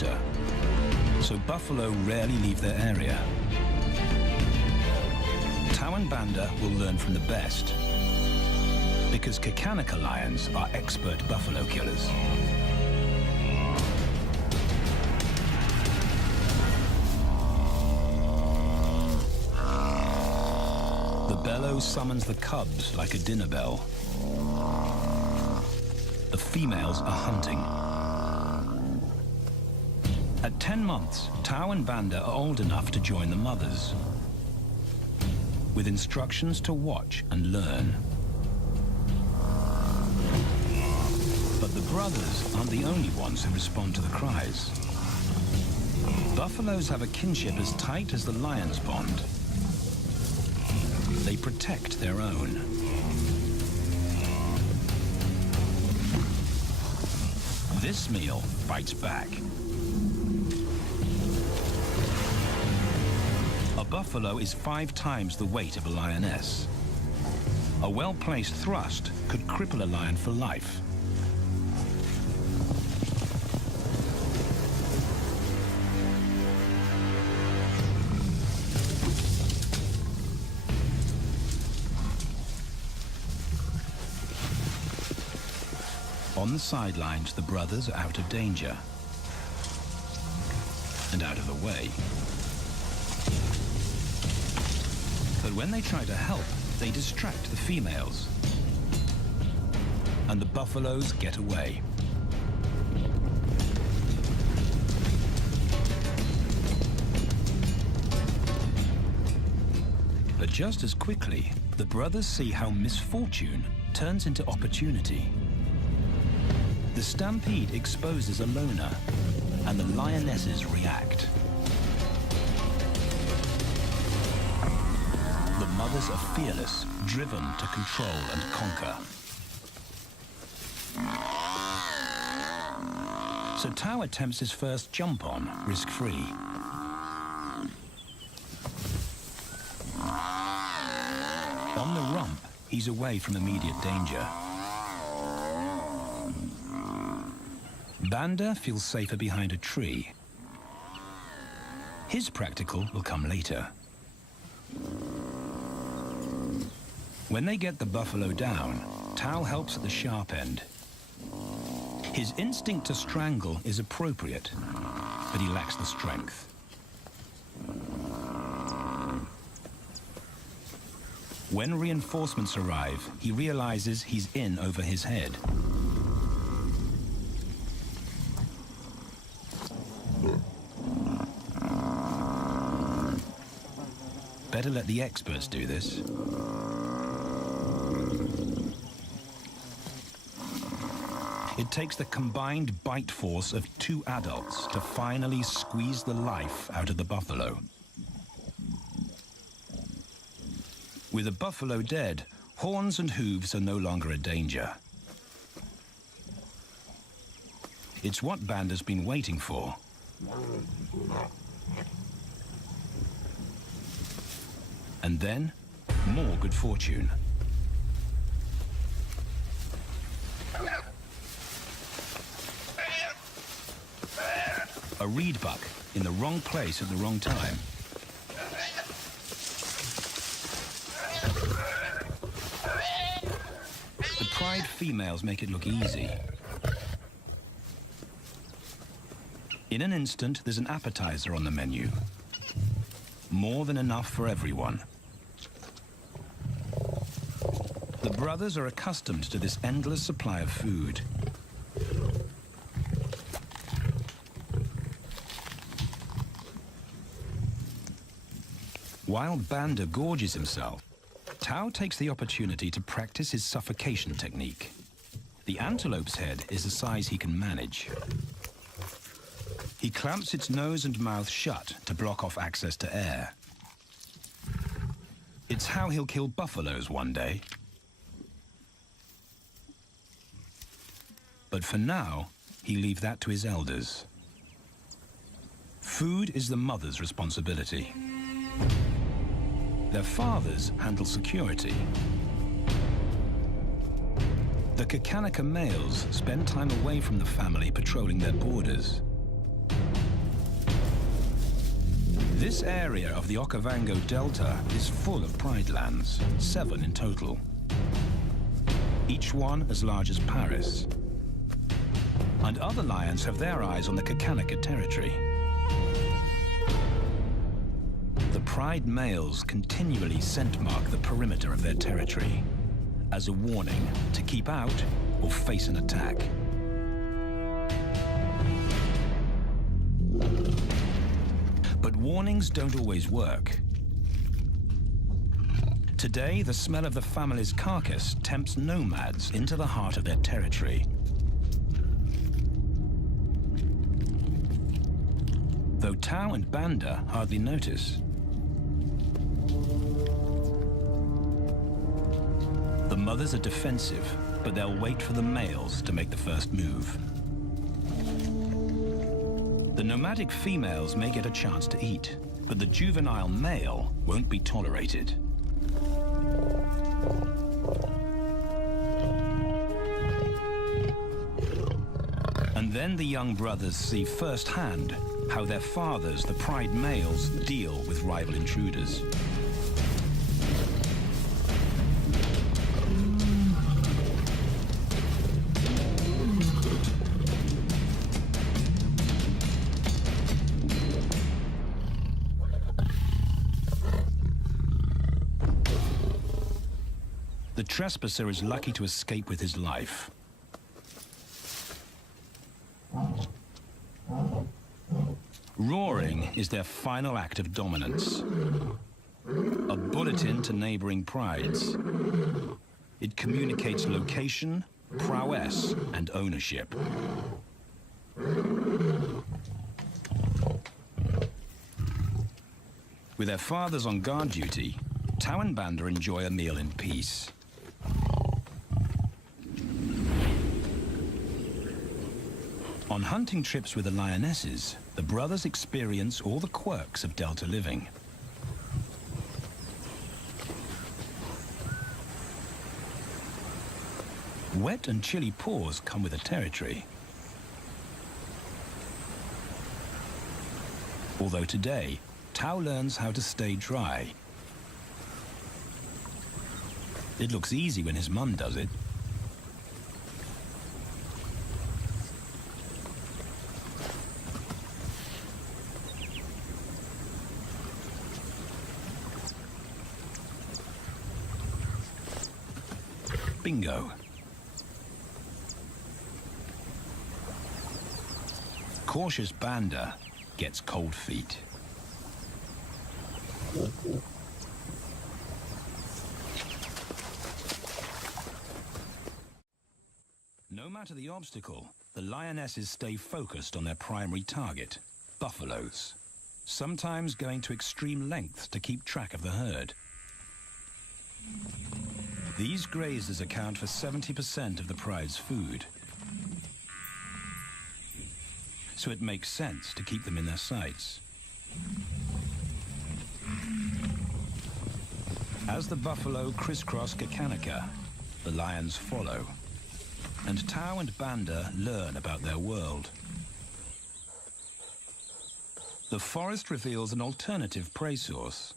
water, so buffalo rarely leave their area. Tao and Banda will learn from the best, because Kakanaka lions are expert buffalo killers. The bellow summons the cubs like a dinner bell. The females are hunting. At 10 months, Tao and Banda are old enough to join the mothers, with instructions to watch and learn. But the brothers aren't the only ones who respond to the cries. Buffaloes have a kinship as tight as the lions bond. They protect their own. This meal bites back. A buffalo is 5 times the weight of a lioness. A well-placed thrust could cripple a lion for life. On the sidelines, the brothers are out of danger and out of the way. But when they try to help, they distract the females, and the buffaloes get away. But just as quickly, the brothers see how misfortune turns into opportunity. The stampede exposes a loner, and the lionesses react. The mothers are fearless, driven to control and conquer. So Tao attempts his first jump on, risk-free. On the rump, he's away from immediate danger. Banda feels safer behind a tree. His practical will come later. When they get the buffalo down, Tao helps at the sharp end. His instinct to strangle is appropriate, but he lacks the strength. When reinforcements arrive, he realizes he's in over his head. Better let the experts do this. It takes the combined bite force of 2 adults to finally squeeze the life out of the buffalo. With the buffalo dead, horns and hooves are no longer a danger. It's what Banda's been waiting for. And then, more good fortune. A reed buck in the wrong place at the wrong time. The pride females make it look easy. In an instant, there's an appetizer on the menu. More than enough for everyone. The brothers are accustomed to this endless supply of food. While Banda gorges himself, Tao takes the opportunity to practice his suffocation technique. The antelope's head is a size he can manage. He clamps its nose and mouth shut to block off access to air. It's how he'll kill buffaloes one day. But for now, he leaves that to his elders. Food is the mother's responsibility. Their fathers handle security. The Kakanaka males spend time away from the family patrolling their borders. This area of the Okavango Delta is full of pride lands, 7 in total. Each one as large as Paris. And other lions have their eyes on the Kakanika territory. The pride males continually scent mark the perimeter of their territory as a warning to keep out or face an attack. But warnings don't always work. Today, the smell of the family's carcass tempts nomads into the heart of their territory. Though Tao and Banda hardly notice. The mothers are defensive, but they'll wait for the males to make the first move. The nomadic females may get a chance to eat, but the juvenile male won't be tolerated. And then the young brothers see firsthand how their fathers, the pride males, deal with rival intruders. The trespasser is lucky to escape with his life. Roaring is their final act of dominance. A bulletin to neighboring prides. It communicates location, prowess, and ownership. With their fathers on guard duty, Tao and Banda enjoy a meal in peace. On hunting trips with the lionesses, the brothers experience all the quirks of Delta living. Wet and chilly paws come with the territory. Although today, Tao learns how to stay dry. It looks easy when his mum does it. Bingo. Cautious Banda gets cold feet. No matter the obstacle, the lionesses stay focused on their primary target, buffaloes, sometimes going to extreme lengths to keep track of the herd. These grazers account for 70% of the pride's food. So it makes sense to keep them in their sights. As the buffalo crisscross Kakanika, the lions follow. And Tao and Banda learn about their world. The forest reveals an alternative prey source.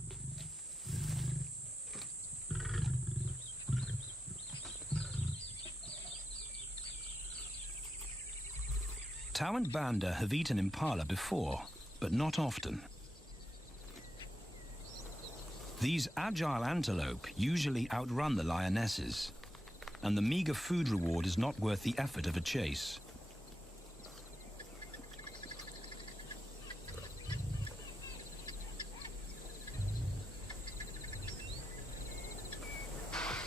Tao and Banda have eaten impala before, but not often. These agile antelope usually outrun the lionesses, and the meager food reward is not worth the effort of a chase.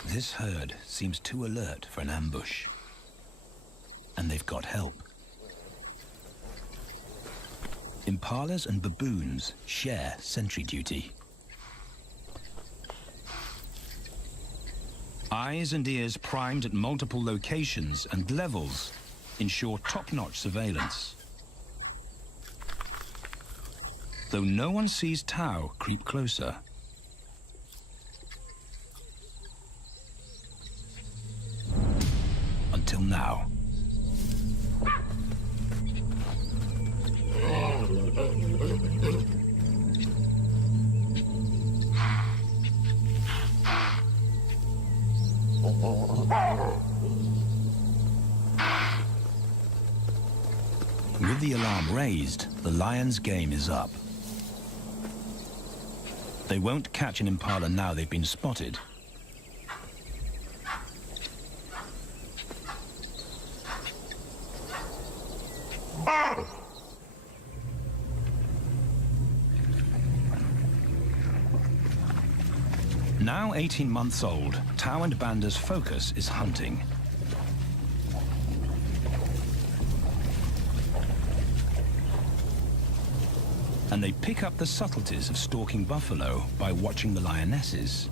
This herd seems too alert for an ambush, and they've got help. Impalas and baboons share sentry duty. Eyes and ears primed at multiple locations and levels ensure top-notch surveillance. Though no one sees Tao creep closer. Until now. the alarm raised, the lions' game is up. They won't catch an impala now they've been spotted. Now 18 months old, Tao and Banda's focus is hunting. And they pick up the subtleties of stalking buffalo by watching the lionesses.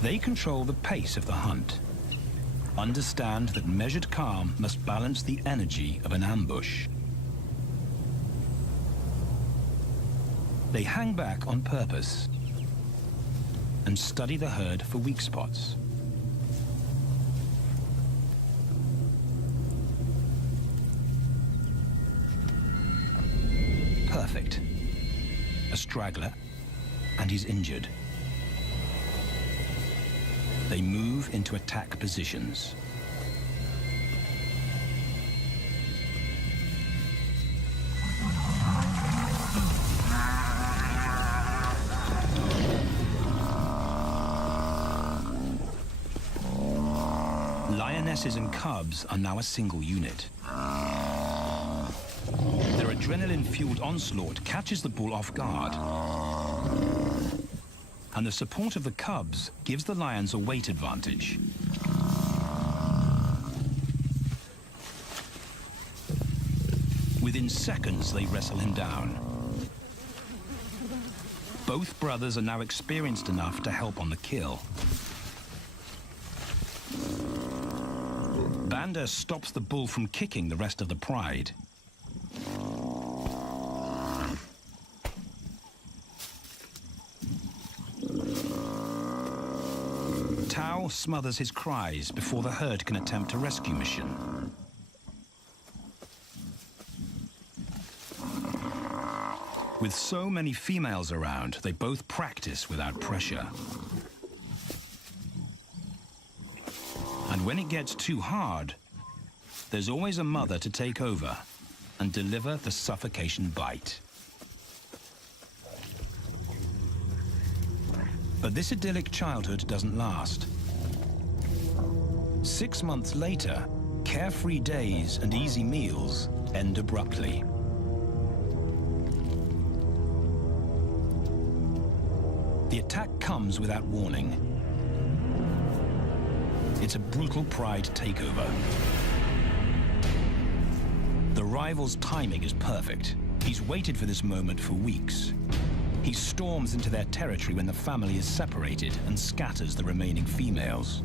They control the pace of the hunt, understand that measured calm must balance the energy of an ambush. They hang back on purpose and study the herd for weak spots. Perfect. A straggler, and he's injured. They move into attack positions. Lionesses and cubs are now a single unit. Their adrenaline-fueled onslaught catches the bull off guard. And the support of the cubs gives the lions a weight advantage. Within seconds, they wrestle him down. Both brothers are now experienced enough to help on the kill. Banda stops the bull from kicking the rest of the pride. Tao smothers his cries before the herd can attempt a rescue mission. With so many females around, they both practice without pressure. And when it gets too hard, there's always a mother to take over and deliver the suffocation bite. But this idyllic childhood doesn't last. 6 months later, carefree days and easy meals end abruptly. The attack comes without warning. It's a brutal pride takeover. The rival's timing is perfect. He's waited for this moment for weeks. He storms into their territory when the family is separated and scatters the remaining females.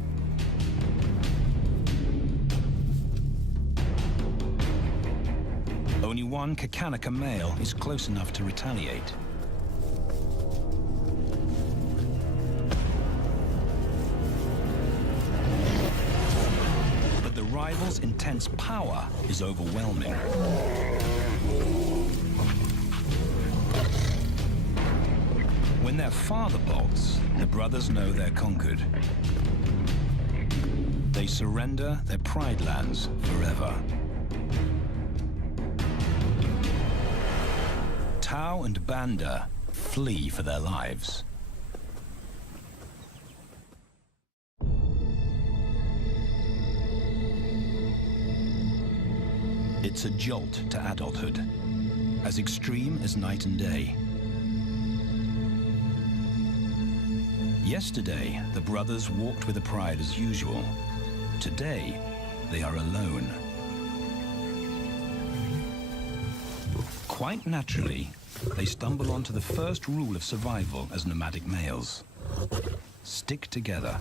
Only one Kakanika male is close enough to retaliate. But the rival's intense power is overwhelming. When their father bolts, the brothers know they're conquered. They surrender their pride lands forever. Tao and Banda flee for their lives. It's a jolt to adulthood, as extreme as night and day. Yesterday, the brothers walked with the pride as usual. Today, they are alone. Quite naturally, they stumble onto the first rule of survival as nomadic males. Stick together.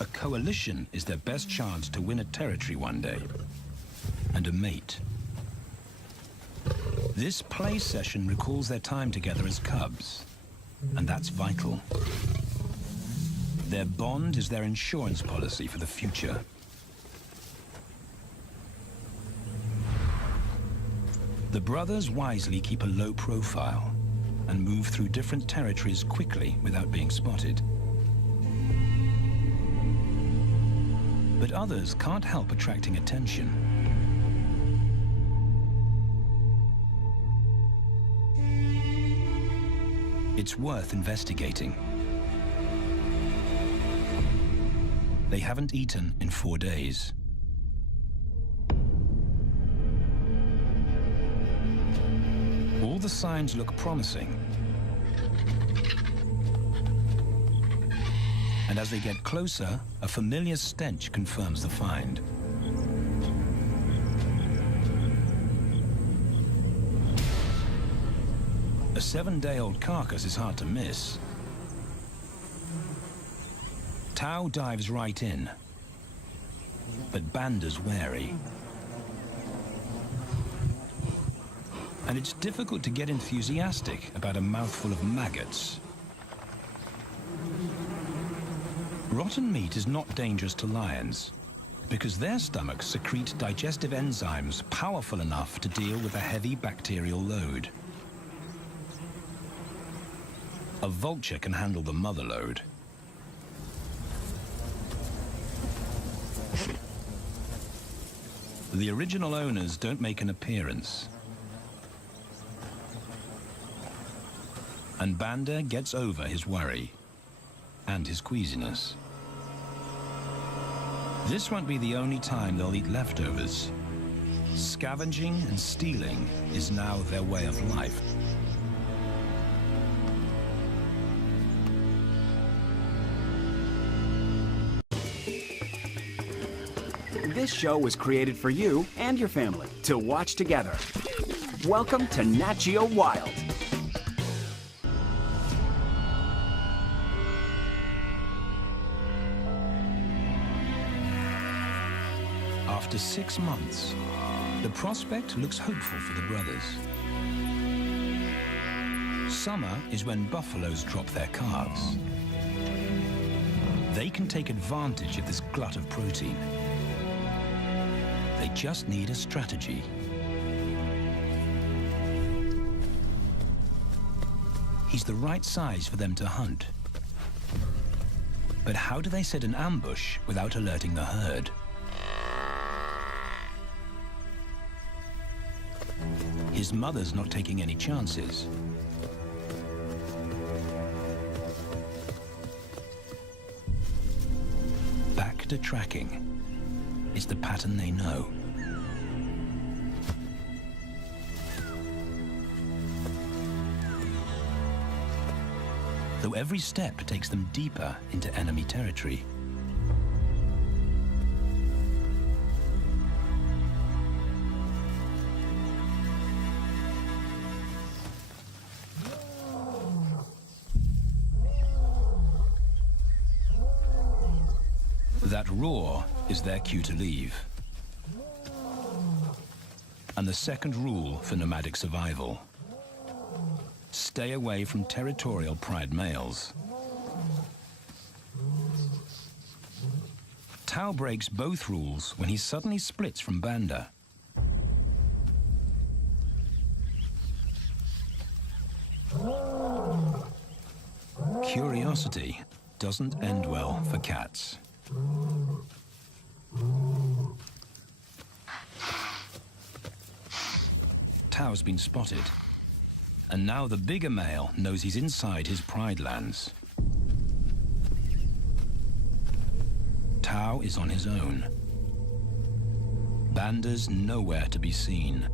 A coalition is their best chance to win a territory one day, and a mate. This play session recalls their time together as cubs. And that's vital. Their bond is their insurance policy for the future. The brothers wisely keep a low profile and move through different territories quickly without being spotted. But others can't help attracting attention. It's worth investigating. They haven't eaten in 4 days. All the signs look promising. And as they get closer, a familiar stench confirms the find. A 7-day-old carcass is hard to miss. Tao dives right in, but Banda's wary. And it's difficult to get enthusiastic about a mouthful of maggots. Rotten meat is not dangerous to lions because their stomachs secrete digestive enzymes powerful enough to deal with a heavy bacterial load. A vulture can handle the mother load. The original owners don't make an appearance. And Banda gets over his worry and his queasiness. This won't be the only time they'll eat leftovers. Scavenging and stealing is now their way of life. This show was created for you and your family to watch together. Welcome to Nat Geo Wild. After 6 months, the prospect looks hopeful for the brothers. Summer is when buffaloes drop their calves. They can take advantage of this glut of protein. They just need a strategy. He's the right size for them to hunt. But how do they set an ambush without alerting the herd? His mother's not taking any chances. Back to tracking. It's the pattern they know. Though every step takes them deeper into enemy territory. That roar is their cue to leave. And the second rule for nomadic survival: stay away from territorial pride males. Tao breaks both rules when he suddenly splits from Banda. Curiosity doesn't end well for cats. Tao's been spotted, and now the bigger male knows he's inside his pride lands. Tao is on his own. Banda's nowhere to be seen.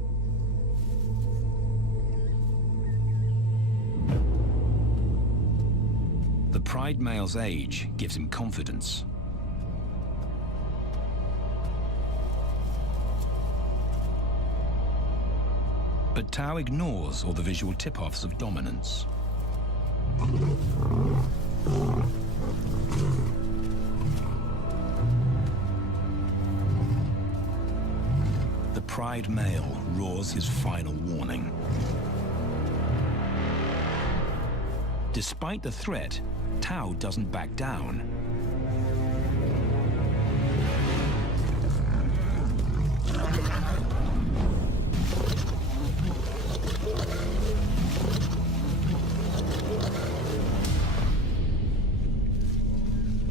The pride male's age gives him confidence. But Tao ignores all the visual tip-offs of dominance. The pride male roars his final warning. Despite the threat, Tao doesn't back down.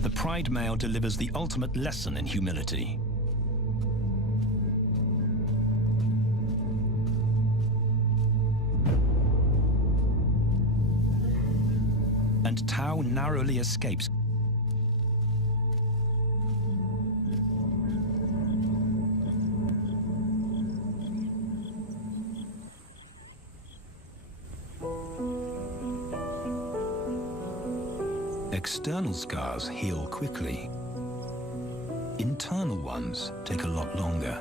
The pride male delivers the ultimate lesson in humility. And Tao narrowly escapes. External scars heal quickly. Internal ones take a lot longer.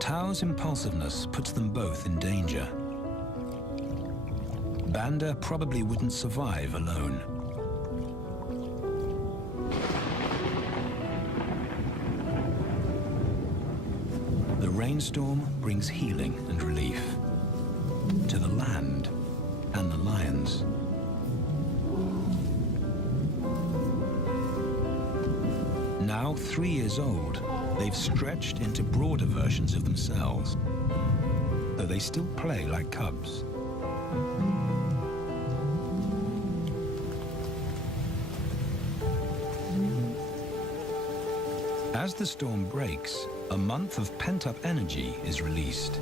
Tao's impulsiveness puts them both in danger. Banda probably wouldn't survive alone. The rainstorm brings healing and relief to the land and the lions. Now 3 years old, they've stretched into broader versions of themselves, though they still play like cubs. As the storm breaks, a month of pent-up energy is released.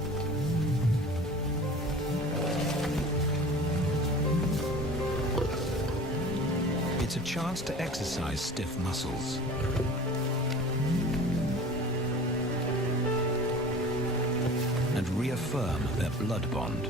It's a chance to exercise stiff muscles. And reaffirm their blood bond.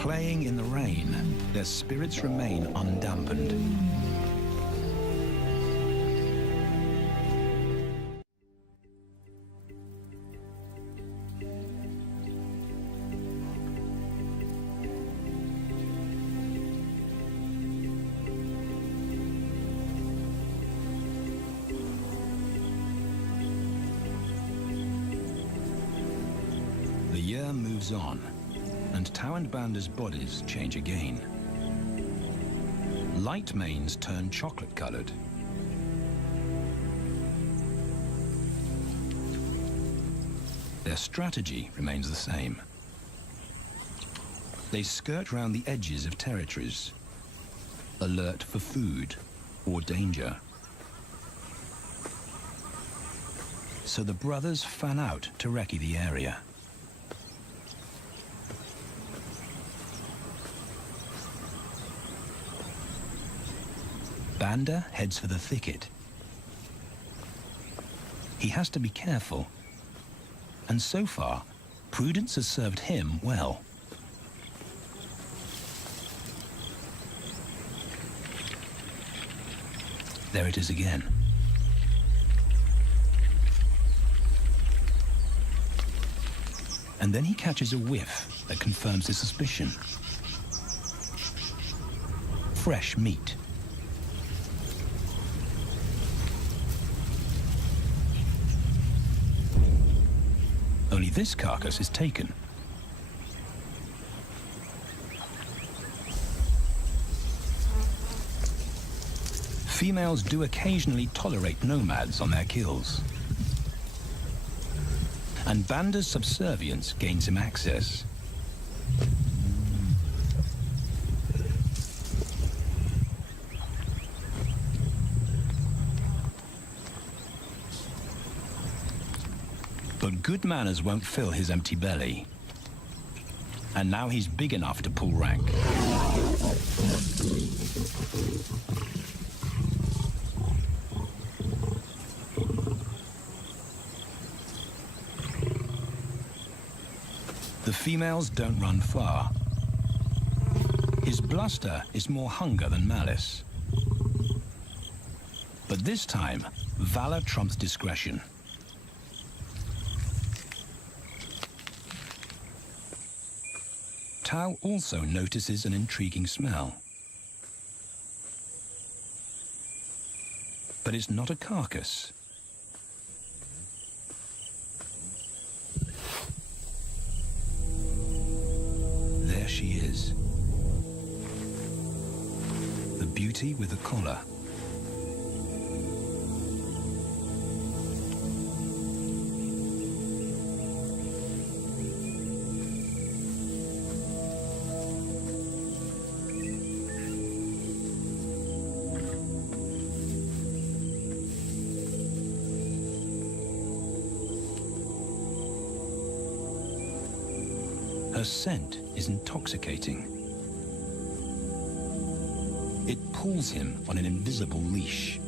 Playing in the rain, their spirits remain undampened. The year moves on, and Tao and Banda's bodies change again. Light manes turn chocolate-colored. Their strategy remains the same. They skirt round the edges of territories, alert for food or danger. So the brothers fan out to recce the area. Banda heads for the thicket. He has to be careful, and so far, prudence has served him well. There it is again. And then he catches a whiff that confirms his suspicion. Fresh meat. Only this carcass is taken. Females do occasionally tolerate nomads on their kills. And Banda's subservience gains him access. But good manners won't fill his empty belly. And now he's big enough to pull rank. The females don't run far. His bluster is more hunger than malice. But this time, valor trumps discretion. Tao also notices an intriguing smell. But it's not a carcass, she is. The beauty with the collar. Her scent is intoxicating. It pulls him on an invisible leash.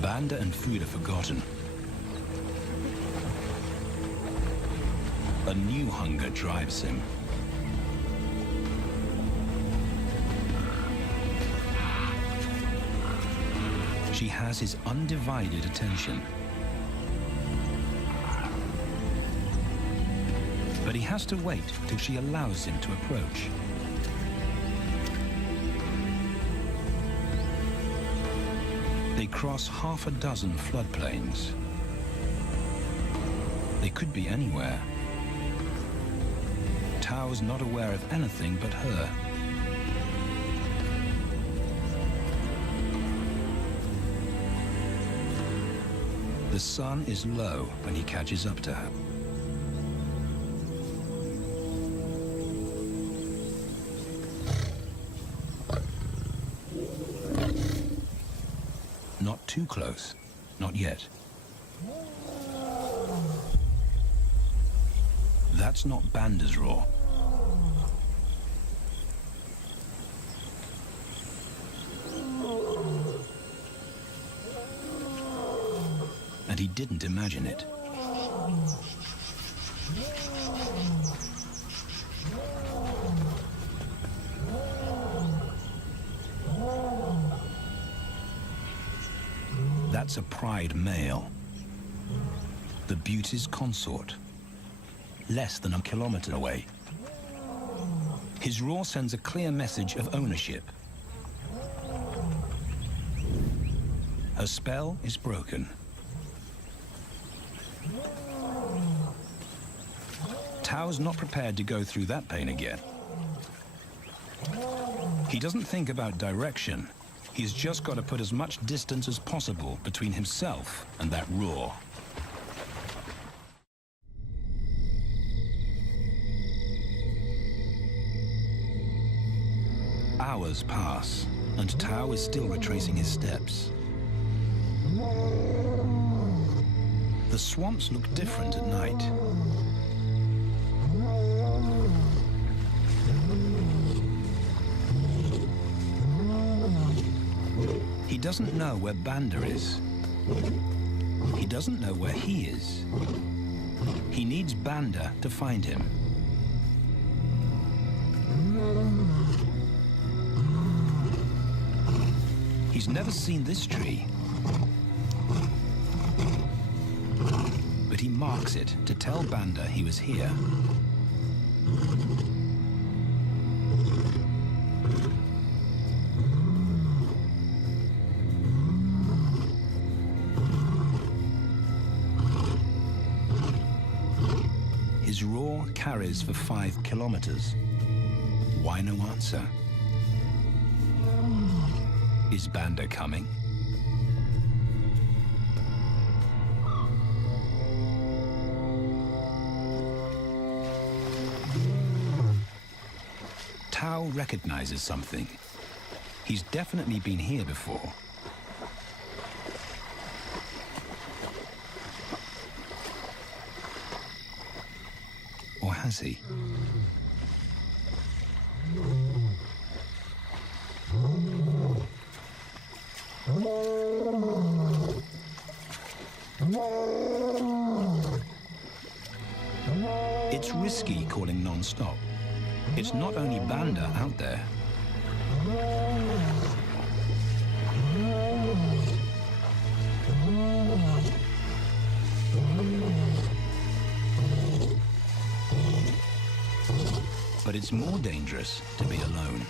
Banda and food are forgotten. A new hunger drives him. She has his undivided attention. But he has to wait till she allows him to approach. They cross half a dozen floodplains. They could be anywhere. Tao's not aware of anything but her. The sun is low when he catches up to her. Not too close. Not yet. That's not Banda's roar. And he didn't imagine it. That's a pride male. The beauty's consort. Less than a kilometer away. His roar sends a clear message of ownership. Her spell is broken. Tao's not prepared to go through that pain again. He doesn't think about direction. He's just got to put as much distance as possible between himself and that roar. Hours pass, and Tao is still retracing his steps. The swamps look different at night. He doesn't know where Banda is. He doesn't know where he is. He needs Banda to find him. He's never seen this tree. But he marks it to tell Banda he was here. His roar carries for 5 kilometers. Why no answer? Is Banda coming? Tao recognizes something. He's definitely been here before. Or has he? It's risky calling non-stop. It's not only Banda out there. But it's more dangerous to be alone.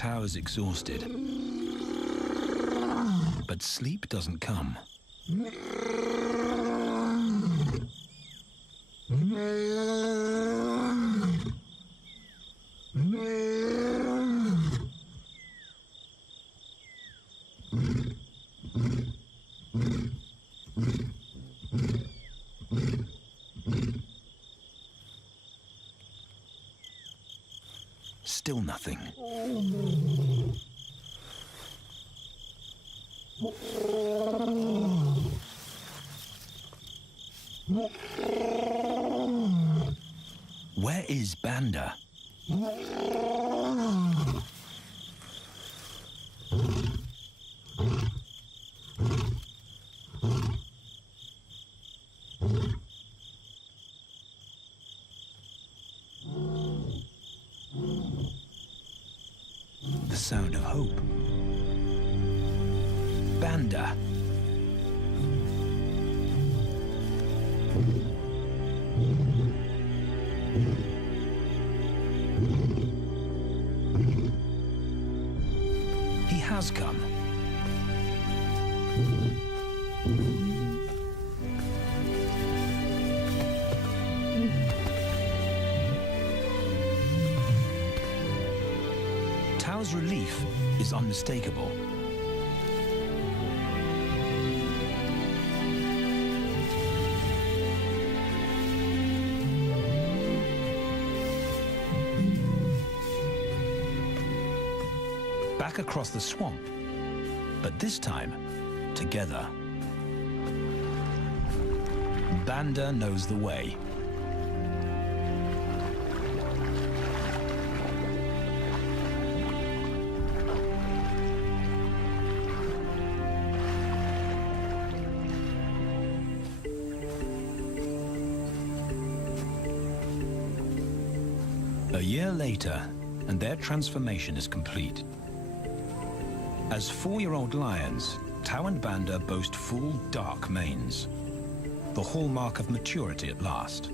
Tao is exhausted, but sleep doesn't come. Still nothing. Where is Banda? The sound of hope. Banda. He has come. Tao's relief is unmistakable. Back across the swamp, but this time, together. Banda knows the way. A year later, and their transformation is complete. As 4-year-old lions, Tao and Banda boast full, dark manes, the hallmark of maturity at last.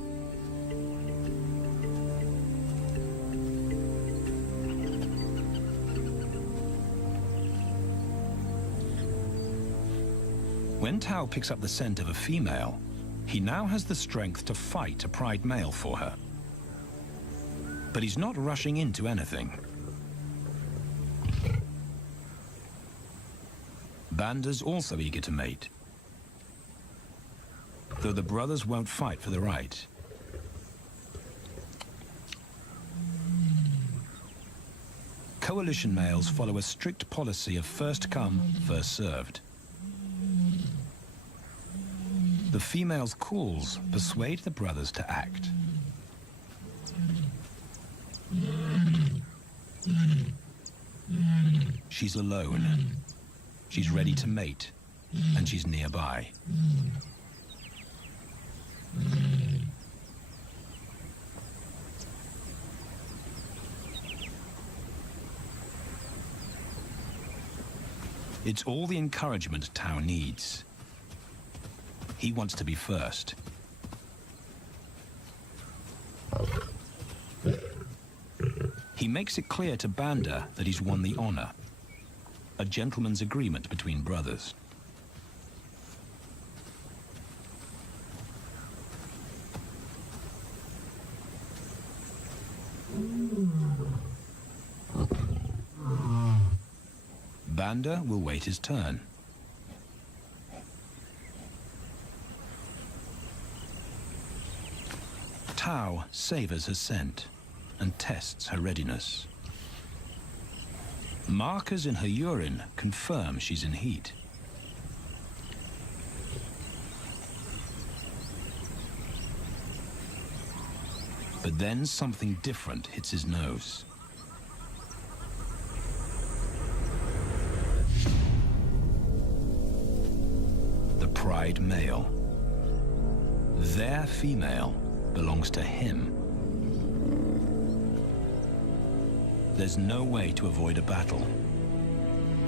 When Tao picks up the scent of a female, he now has the strength to fight a pride male for her. But he's not rushing into anything. Banda's also eager to mate, though the brothers won't fight for the right. Coalition males follow a strict policy of first come, first served. The female's calls persuade the brothers to act. She's alone. She's ready to mate, and she's nearby. It's all the encouragement Tao needs. He wants to be first. He makes it clear to Banda that he's won the honor. A gentleman's agreement between brothers. Banda will wait his turn. Tao savors her scent and tests her readiness. Markers in her urine confirm she's in heat. But then something different hits his nose. The pride male. Their female belongs to him. There's no way to avoid a battle.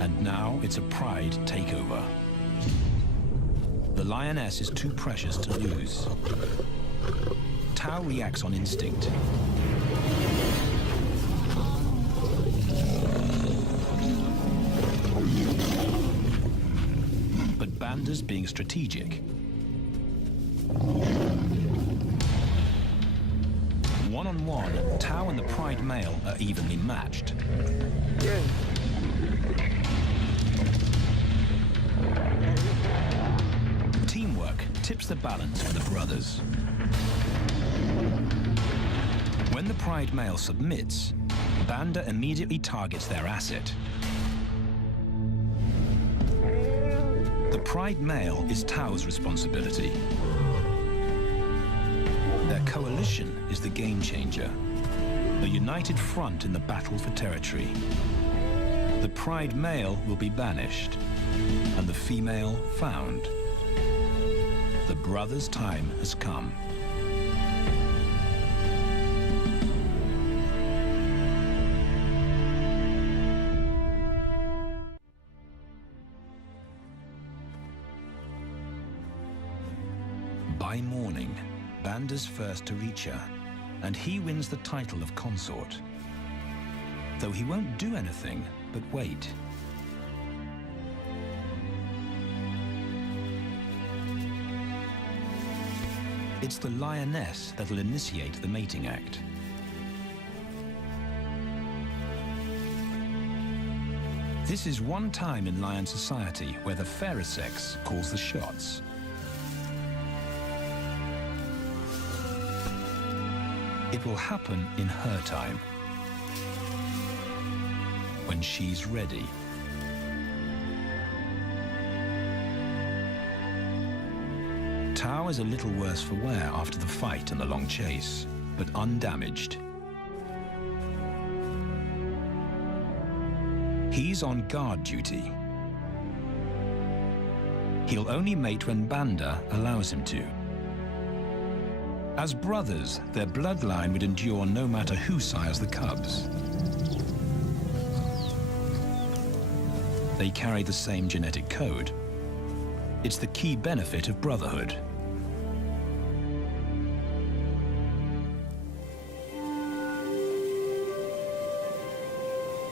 And now it's a pride takeover. The lioness is too precious to lose. Tao reacts on instinct. Banda's being strategic. One-on-one, Tao and the Pride male are evenly matched. Teamwork tips the balance for the brothers. When the Pride male submits, Banda immediately targets their asset. The Pride male is Tao's responsibility. Their coalition is the game changer, a united front in the battle for territory. The Pride male will be banished, and the female found. The brothers' time has come. By morning, Banda's first to reach her, and he wins the title of consort. Though he won't do anything but wait. It's the lioness that'll initiate the mating act. This is one time in lion society where the fairer sex calls the shots. It will happen in her time, when she's ready. Tao is a little worse for wear after the fight and the long chase, but undamaged. He's on guard duty. He'll only mate when Banda allows him to. As brothers, their bloodline would endure no matter who sires the cubs. They carry the same genetic code. It's the key benefit of brotherhood.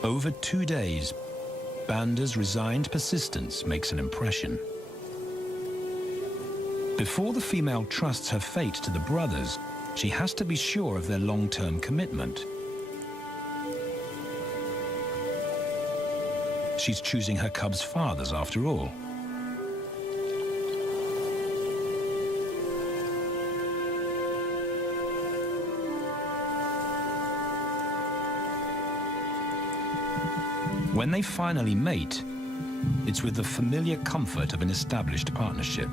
Over 2 days, Banda's resigned persistence makes an impression. Before the female trusts her fate to the brothers, she has to be sure of their long-term commitment. She's choosing her cubs' fathers after all. When they finally mate, it's with the familiar comfort of an established partnership.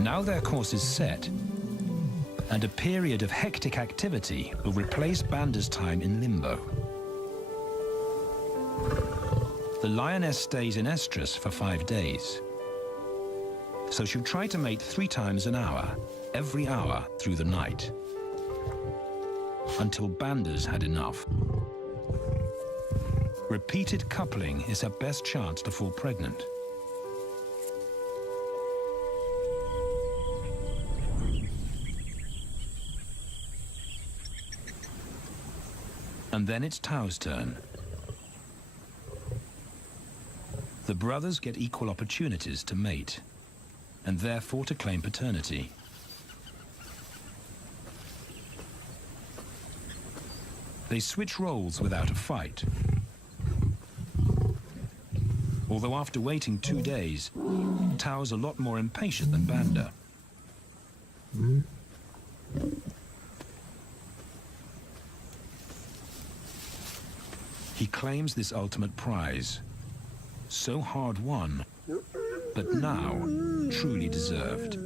Now their course is set, and a period of hectic activity will replace Banda's time in limbo. The lioness stays in estrus for 5 days, so she'll try to mate 3 times an hour, every hour through the night, until Banda's had enough. Repeated coupling is her best chance to fall pregnant. And then it's Tao's turn. The brothers get equal opportunities to mate, and therefore to claim paternity. They switch roles without a fight. Although after waiting 2 days, Tao's a lot more impatient than Banda. He claims this ultimate prize, so hard won, but now truly deserved.